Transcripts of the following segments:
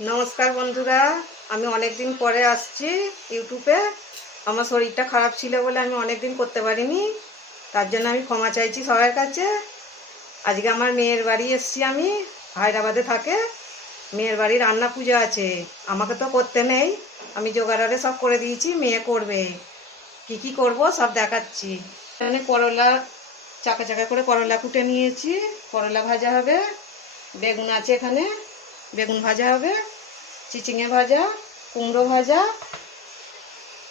নমস্কার বন্ধুরা, আমি অনেক দিন পরে আসছি ইউটিউবে। আমার শরীরটা খারাপ ছিল বলে আমি অনেক দিন করতে পারিনি, তার জন্য আমি ক্ষমা চাইছি সবার কাছে। আজকে আমার মেয়ের বাড়ি এসছি আমি, হায়দ্রাবাদে থাকে। মেয়ের বাড়ি রান্না পূজা আছে, আমাকে তো করতে নেই। আমি জোগাড়ারে সব করে দিয়েছি, মেয়ে করবে। কি কি করব সব দেখাচ্ছি। এখানে করলা, চাকা চাকা করে করলা কুটে নিয়েছি, করলা ভাজা হবে, বেগুন আছে এখানে। বেগুন ভাজা হবে, চিচিঙে ভাজা, কুমড়ো ভাজা,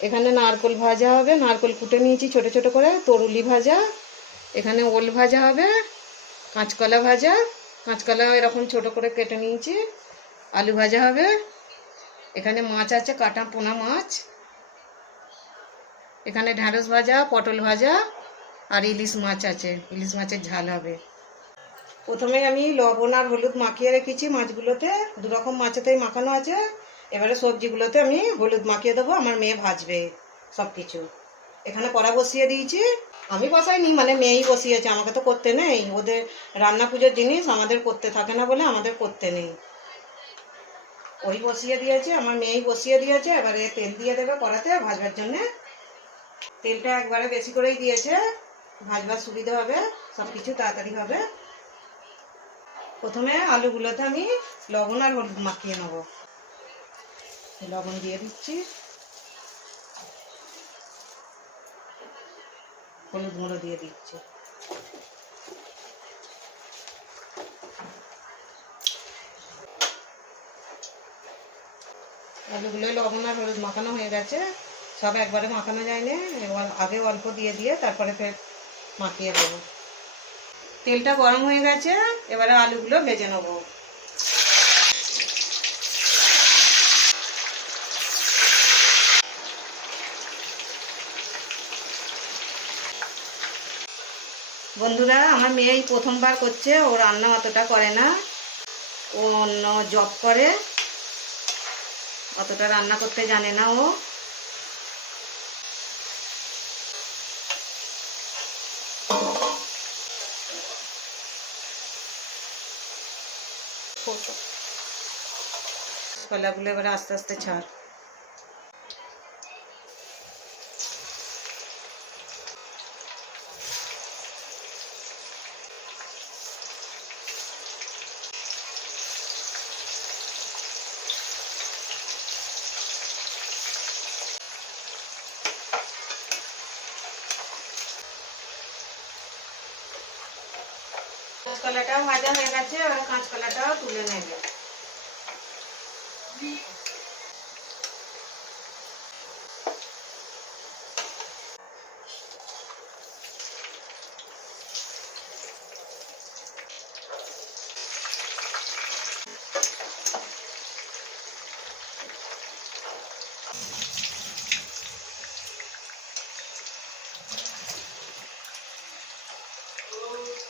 এখানে নারকোল ভাজা হবে, নারকোল কুটে নিয়েছি ছোট ছোট করে, তরুলি ভাজা, এখানে ওল ভাজা হবে, কাঁচকলা ভাজা, কাঁচকলা এরকম ছোট করে কেটে নিয়েছি, আলু ভাজা হবে, এখানে মাছ আছে, কাটা পোনা মাছ, এখানে ঢ্যাঁড়স ভাজা, পটল ভাজা, আর ইলিশ মাছ আছে, ইলিশ মাছের ঝাল হবে। প্রথমে আমি লবণ আর হলুদ মাখিয়ে রেখেছি মাছগুলোতে দু রকম মাছেতেই মাখানো আছে। এবারে সবজিগুলোতে আমি হলুদ মাখিয়ে দেবো, আমার মেয়ে ভাজবে সব কিছু এখানে কড়া বসিয়ে দিয়েছি। আমি বসাইনি মানে মেয়েই বসিয়েছে, আমাকে তো করতে নেই। ওদের রান্না পুজোর জিনিস আমাদের করতে থাকে না বলে আমাদের করতে নেই। ওই বসিয়ে দিয়েছে, আমার মেয়েই বসিয়ে দিয়েছে, এবারে তেল দিয়ে দেবে কড়াতে ভাজবার জন্যে। তেলটা একবারে বেশি করেই দিয়েছে, ভাজবার সুবিধা হবে সব কিছু তাড়াতাড়ি হবে। প্রথমে আলুগুলোতে আমি লবণ আর হলুদ মাখিয়ে নেব। লবণ দিয়ে দিচ্ছি। হলুদ গুঁড়ো দিয়ে দিচ্ছি। আলুগুলো লবণ আর হলুদ মাখানো হয়ে গেছে। সব একবারে মাখানো যায়নি। এবার আগে অল্প দিয়ে দিয়ে তারপরে ফের মাখিয়ে দেবো। তেলটা গরম হয়ে গেছে, এবারে আলুগুলো ভেজে নেব। বন্ধুরা, আমার মেয়ে এই প্রথমবার করছে, ও রান্না অতটা করে না। ও অন্য জব করে। অতটা রান্না করতে জানে না ও। কলাগুলো এবারে আস্তে আস্তে ছাড় কাঁচকলাটাও ভাজা হয়ে গেছে এবার কাঁচকলাটাও তুলে নেবে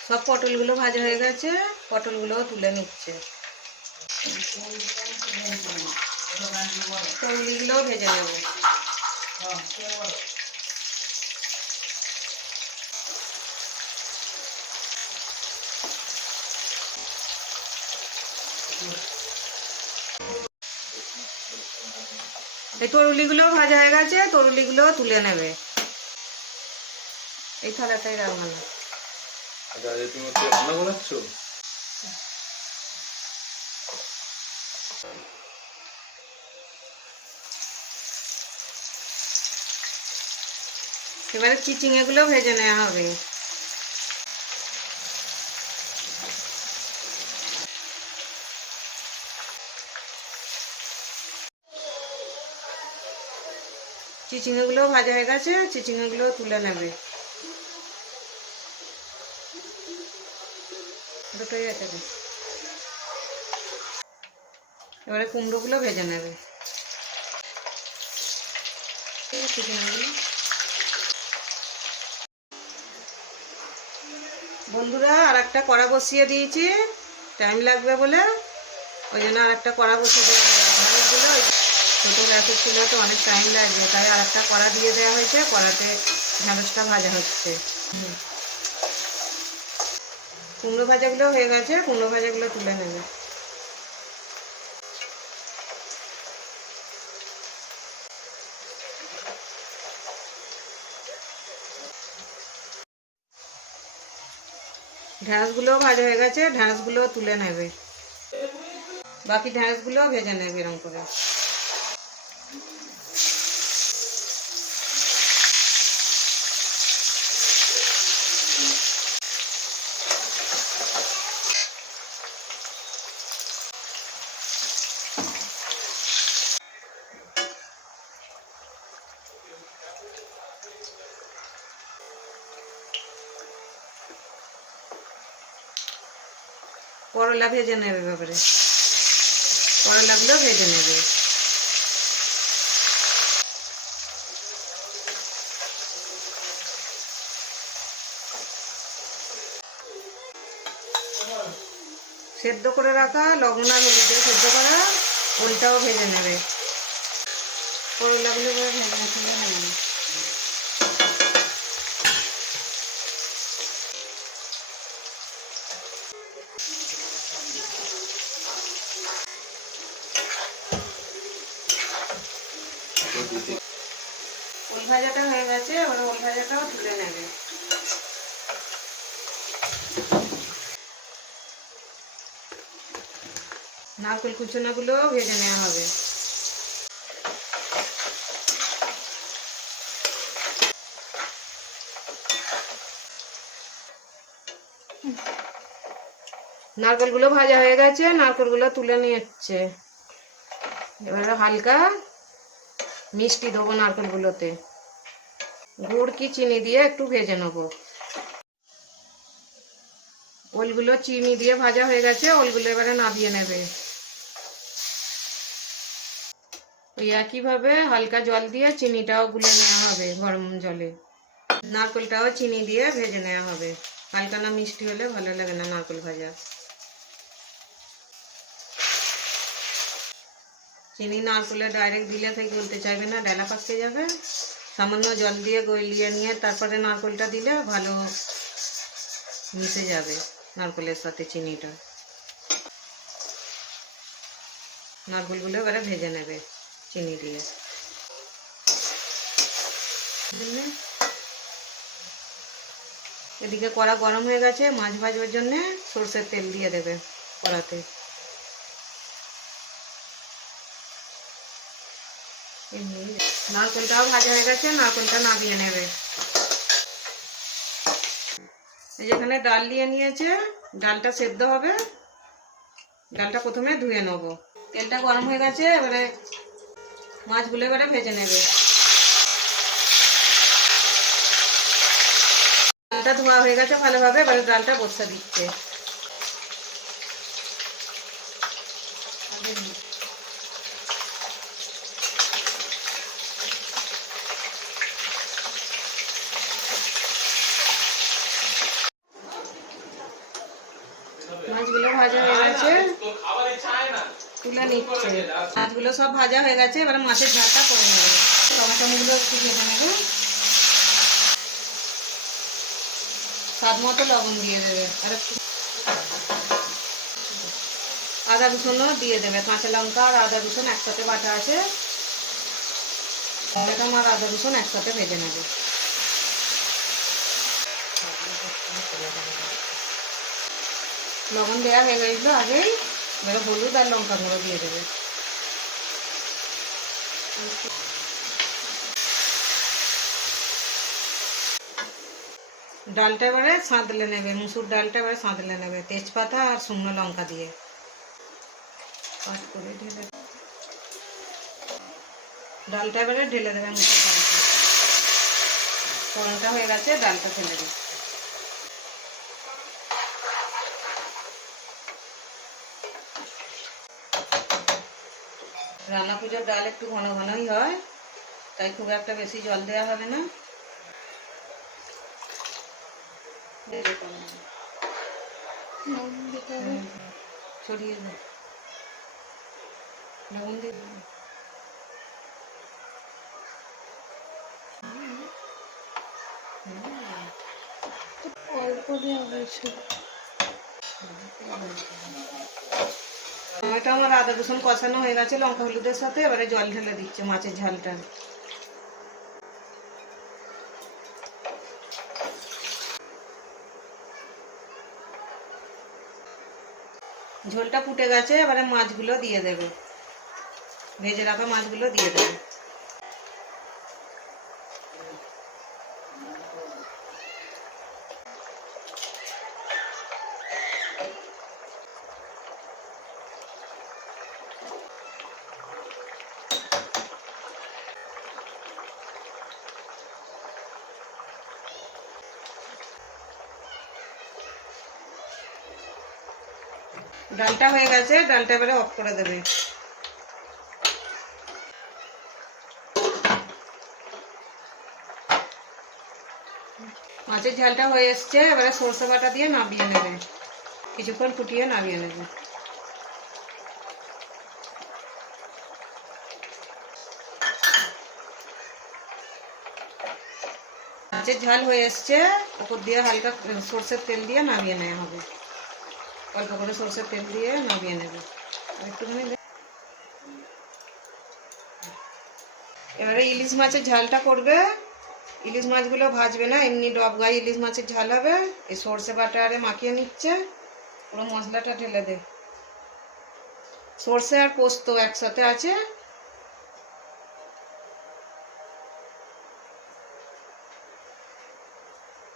সব পটলগুলো ভাজা হয়ে গেছে, পটলগুলোও তুলে নিচ্ছে। তরুলিগুলোও ভেজে নেব। এই তরুলিগুলো ভাজা হয়ে গেছে তরুলিগুলো তুলে নেবে। এই থালাটাই রাখবে না আচ্ছা তুমি হচ্ছে রান্না করাচ্ছ এবারে চিচিঙেগুলো ভেজে নেওয়া হবে? চিচিঙেগুলো ভাজা হয়ে গেছে চিচিঙেগুলো তুলে নেবে। দুটোই আছে রে। এবারে কুমড়োগুলো ভেজে নেবে। বন্ধুরা আর একটা কড়া বসিয়ে দিয়েছি। টাইম লাগবে বলে। ওই জন্য আর একটা কড়া বসিয়ে দেওয়া ছোটো গ্যাসের ছিল তো অনেক টাইম লাগবে। তাই আর একটা কড়া দিয়ে দেওয়া হয়েছে। কড়াতে ঢ্যাঁড়সটা ভাজা হচ্ছে। কুমড়ো ভাজাগুলো হয়ে গেছে, কুমড়ো ভাজাগুলো তুলে নেবে। ঢাঁসগুলো ভাজা হয়ে গেছে ঢাঁসগুলো তুলে নেবে। বাকি ঢাঁসগুলো ভেজে নেবে এরকম করে। করলা ভেজে নেবে ব্যাপারে করলাগুলো ভেজে নেবে। সেদ্ধ করে রাখা লবণ আর হলুদ দিয়ে সেদ্ধ করা ওলটাও ভেজে নেবে। করলাগুলো ভেজে নেবে। ওল ভাজাটা হয়ে গেছে ভাজাটাও তুলে নেবে। নারকেল কুচনাগুলো ভেজে নেওয়া হবে। নারকেলগুলো ভাজা হয়ে গেছে, নারকেলগুলো তুলে নিচ্ছে। এবারে হালকা মিষ্টি দেবো নারকেলগুলোতে। গুড় কি চিনি দিয়ে একটু ভেজে নেব। ওলগুলো চিনি দিয়ে ভাজা হয়ে গেছে, ওলগুলো এবারে নামিয়ে নেবে। ওই একইভাবে হালকা জল দিয়ে চিনিটাও গুলে নেওয়া হবে গরম জলে। নারকেলটাও চিনি দিয়ে ভেজে নেওয়া হবে। হালকা না মিষ্টি হলে ভালো লাগে না নারকেল ভাজা। চিনি নারকেলে ডাইরেক্ট দিলে থেকে গলতে চাইবে না, ডালা পাকতে যাবে। সামান্য জল দিয়ে গলিয়ে নিয়ে তারপরে নারকেলটা দিলে ভালো মিশে যাবে নারকেলের সাথে চিনিটা। নারকেলগুলো এবারে ভেজে নেবে চিনি দিয়ে। এদিকে কড়া গরম হয়ে গেছে, মাছ ভাজবার জন্যে সর্ষের তেল দিয়ে দেবে কড়াতে। নারকেলটাও ভাজা হয়ে গেছে, নারকেলটা নামিয়ে নেবে। যেখানে ডাল দিয়ে নিয়েছে, ডালটা সেদ্ধ হবে। ডালটা প্রথমে ধুয়ে নেব। তেলটা গরম হয়ে গেছে, এবারে মাছগুলো এবারে ভেজে নেবে। ডালটা ধোয়া হয়ে গেছে ভালোভাবে, এবারে ডালটা বসা দিচ্ছে মাছগুলো ভাজা হয়ে গেছে তুলে মাছগুলো সব ভাজা হয়ে গেছে, এবার মাছের করে একটু স্বাদ মতো লবণ দিয়ে দেবে। আর আদা রসুনও দিয়ে দেবে। কাঁচা লঙ্কা আর আদা রসুন একসাথে বাটা আছে। টমেটো আর আদা রসুন একসাথে ভেজে নেবে। লবণ দেওয়া হয়ে গেছিল আগেই। এবারে হলুদ আর লঙ্কা গুঁড়ো দিয়ে দেবে। ডালটা এবারে সাঁতলে নেবে, মুসুর ডালটা এবারে সাঁতলে নেবে, তেজপাতা আর শুকনো লঙ্কা দিয়ে। পাট করে ঢেলে ডালটা এবারে ঢেলে দেবে মুসুর ডালটা। হয়ে গেছে, ডালটা ফেলে দেবে রান্না পুজোর ডাল একটু ঘন ঘনই হয় তাই খুব একটা বেশি জল দেওয়া হবে না। ছড়িয়ে লবণ দিয়ে দাও। টমেটো আমার আদা রসুন কষানো হয়ে গেছে, লঙ্কা হলুদের সাথে এবারে জল ঢেলে দিচ্ছে মাছের ঝালটা। ঝোলটা ফুটে গেছে, এবারে মাছগুলো দিয়ে দেবে। ভেজে রাখা মাছগুলো দিয়ে দেবে। ডালটা হয়ে গেছে, ডালটা এবারে অফ করে দেবে। মাছের ঝালটা হয়ে এসছে, এবারে সরষে বাটা দিয়ে নাবিয়ে নেবে। কিছুক্ষণ ফুটিয়ে নাবিয়ে নেবে। মাছের ঝাল হয়ে এসছে, ওপর দিয়ে হালকা সর্ষের তেল দিয়ে নামিয়ে নেওয়া হবে। অল্প করে সর্ষের তেল দিয়ে নামিয়ে নেবে একটুখানি এবারে ইলিশ মাছের ঝালটা করবে। ইলিশ মাছগুলো ভাজবে না, এমনি ডব ইলিশ মাছের ঝাল হবে এই সর্ষে বাটারে মাখিয়ে নিচ্ছে। পুরো মশলাটা ঢেলে দে। সর্ষে আর পোস্ত একসাথে আছে।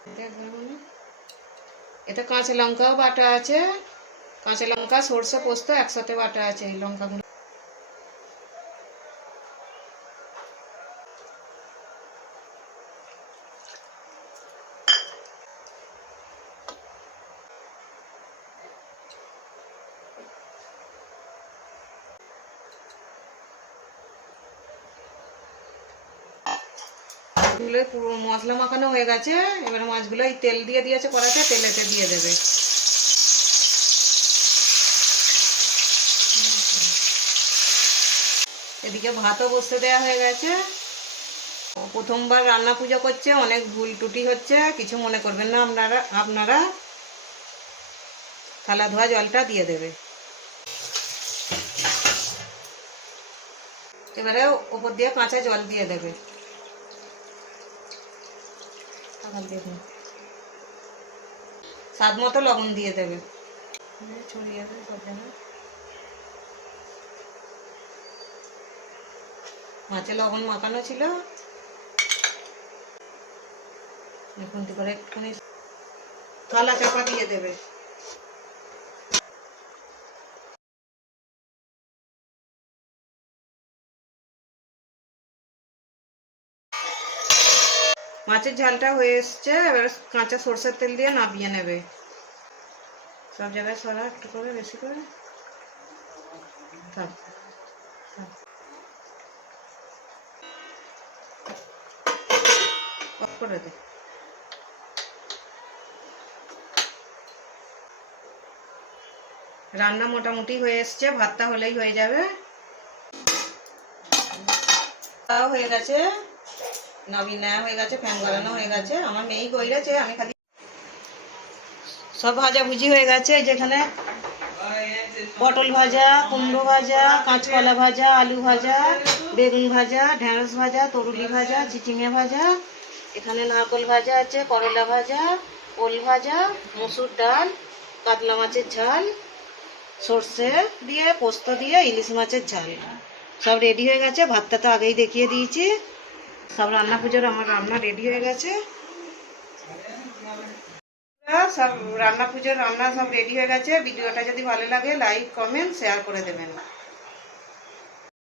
মানে। এতে কাঁচা লঙ্কাও বাটা আছে। কাঁচা লঙ্কা সর্ষে পোস্ত একসাথে বাটা আছে এই লঙ্কাগুলো। মাছগুলো পুরো মশলা মাখানো হয়ে গেছে। এবার মাছগুলো এই তেল দিয়ে দিয়েছে কড়াতে তেলেতে দিয়ে দেবে। এদিকে ভাতও বসতে দেওয়া হয়ে গেছে। প্রথমবার রান্না পুজো করছে, অনেক ভুল টুটি হচ্ছে, কিছু মনে করবেন না আপনারা আপনারা। থালা ধোয়া জলটা দিয়ে দেবে। এবারে ওপর দিয়ে কাঁচা জল দিয়ে দেবে। দিয়ে স্বাদ মতো লবণ দিয়ে দেবে। ছড়িয়ে দেবে সব জায়গায়। মাছে লবণ মাখানো ছিল। এখন করে একটুখানি থালা চাপা দিয়ে দেবে। মাছের ঝালটা হয়ে এসছে, এবার কাঁচা সরষের তেল দিয়ে নাবিয়ে নেবে। সব জায়গায় সরা, একটু করে, বেশি করে। থাক। করে দে। রান্না মোটামুটি হয়ে এসছে, ভাতটা হলেই হয়ে যাবে। তাও হয়ে গেছে। নবীন নেওয়া হয়ে গেছে, আমার মেয়েই গইরেছে আমি সব ভাজা ভুজি হয়ে গেছে যেখানে পটল ভাজা, কুমড়ো ভাজা, কাঁচকলা ভাজা, আলু ভাজা, বেগুন ভাজা, ঢেঁড়স ভাজা, তরুলি ভাজা চিচিঙে ভাজা, এখানে নারকল ভাজা আছে, করলা ভাজা, ওল ভাজা, মসুর ডাল, কাতলা মাছের ঝাল, সর্ষে দিয়ে, পোস্ত দিয়ে, ইলিশ মাছের ঝাল। সব রেডি হয়ে গেছে, ভাতটা তো আগেই দেখিয়ে দিয়েছি। সব রান্না পুজোর আমার রান্না রেডি হয়ে গেছে। সব রান্না পুজোর রান্না সব রেডি হয়ে গেছে। ভিডিওটা যদি ভালো লাগে লাইক কমেন্ট শেয়ার করে দেবেন।